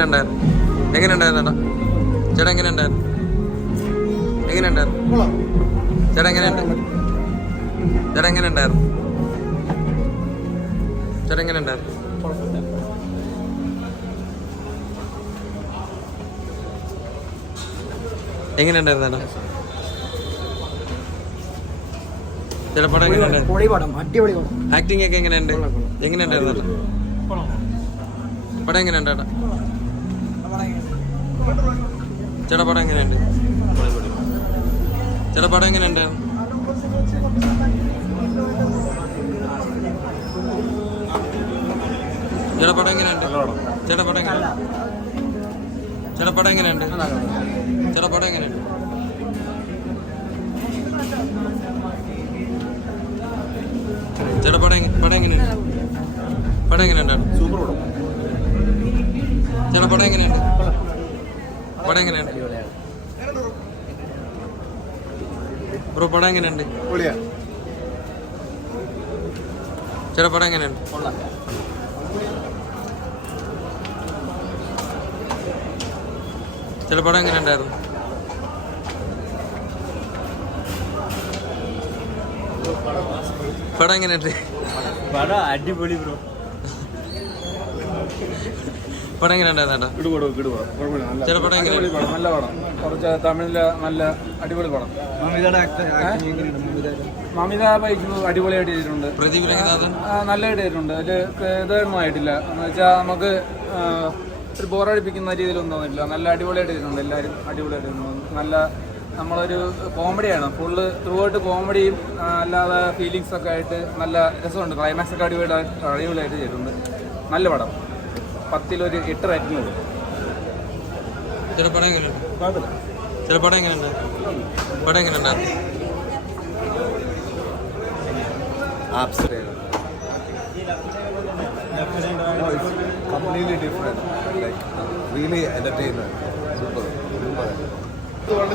എങ്ങനെ ഉണ്ടായിരുന്നു? എങ്ങനെ ഉണ്ടായിരുന്നു ചേട്ടാ? എങ്ങനെ ഉണ്ടായിരുന്നു? എങ്ങനെ ഉണ്ടായിരുന്നു ചേട്ടാ? എങ്ങനെയുണ്ട് ചേട്ടാ? എങ്ങനെ ഉണ്ടായിരുന്നു ചേട്ടാ? എങ്ങനെ ഉണ്ടായിരുന്നു? എങ്ങനെ ഉണ്ടായിരുന്നു ചേട്ടാ? ചേട്ടാ പടം എങ്ങനെയുണ്ടായിരുന്നു? ആക്ടിങ് ഒക്കെ എങ്ങനെയുണ്ട്? എങ്ങനെ ഉണ്ടായിരുന്നു ചേട്ടാ? പടം എങ്ങനെയുണ്ട് ചേട്ടാ? ചേട്ടാ പടം എങ്ങനെയുണ്ട്? ചേട്ടാ പടം എങ്ങനെയുണ്ട്? ചേട്ടാ പടം എങ്ങനെയുണ്ട്? ചേട്ടാ പടം എങ്ങനെയുണ്ട്? ചേട്ടാ പടം എങ്ങനെയുണ്ട്? ചേട്ടാ പടം എങ്ങനെയുണ്ട്? ചേട്ടാ പടം എങ്ങനെയുണ്ട്? പടം എങ്ങനെയുണ്ട്? സൂപ്പർ പടം. ചേട്ടാ പടം എങ്ങനെയുണ്ട്? പടം എങ്ങനെയുണ്ട് ബ്രോ? പടം എങ്ങനെയുണ്ട്? ചേട്ടാ പടം എങ്ങനെയുണ്ട്? ചേട്ടാ പടം എങ്ങനെയുണ്ടായിരുന്നു? പടം എങ്ങനെയുണ്ട്? പടം അടിപൊളി ബ്രോ. പടം എങ്ങനെയുണ്ടായിരുന്നു ചേട്ടാ? പടം എങ്ങനെയുണ്ട്? നല്ല പടം. കുറച്ച് തമിഴില് നല്ല അടിപൊളി പടം. മമിത ബൈജു അടിപൊളിയായിട്ട് ചെയ്തിട്ടുണ്ട്. പ്രദീപ് രംഗനാഥൻ നല്ലതായിട്ട് ചെയ്തിട്ടുണ്ട്. അതിൽ ഇതൊന്നും ആയിട്ടില്ല എന്ന് വെച്ചാൽ നമുക്ക് ഒരു ബോറടിപ്പിക്കുന്ന രീതിയിലൊന്നും തോന്നില്ല. നല്ല അടിപൊളിയായിട്ട് ചെയ്തിട്ടുണ്ട്. എല്ലാവരും അടിപൊളിയായിട്ട് ചെയ്തിട്ടുണ്ട്. നല്ല നമ്മളൊരു കോമഡിയാണ് ഫുള്ള് ത്രൂ ഔട്ട് കോമഡിയും അല്ലാതെ ഫീലിങ്സ് ഒക്കെ ആയിട്ട് നല്ല രസമുണ്ട്. ക്ലൈമാക്സ് ഒക്കെ അടിപൊളിയായിട്ട് ചെയ്തിട്ടുണ്ട്. നല്ല പടം. 10-ൽ 8 റേറ്റിംഗ് കൊടുക്കും. ചേട്ടാ പടം എങ്ങനെയുണ്ട്? ചേട്ടാ പടം എങ്ങനെയുണ്ട്? പടം എങ്ങനെയുണ്ടായിരുന്നു? Completely different, like really entertainment. Super.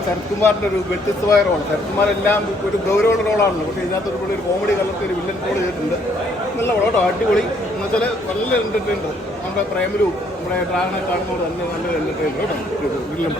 ശരത്കുമാറിന്റെ ഒരു വ്യത്യസ്തമായ റോൾ. ശരത്കുമാരെല്ലാം ഒരു ഗൗരവ റോളാണല്ലോ, പക്ഷേ ഇതിനകത്ത് ഒരു കോമഡി കലർത്തി ഒരു വില്ലൻ റോൾ ചെയ്തിട്ടുണ്ട്. നല്ല പടം കേട്ടോ, അടിപൊളി. എന്ന് വെച്ചാൽ നല്ല എൻ്റർടൈനർ. നമ്മുടെ പ്രേമലു നമ്മുടെ ഡ്രാഗനെ കാണുന്നതോട് തന്നെ നല്ല എൻ്റർടൈനർ കേട്ടോ. വില്ലൻ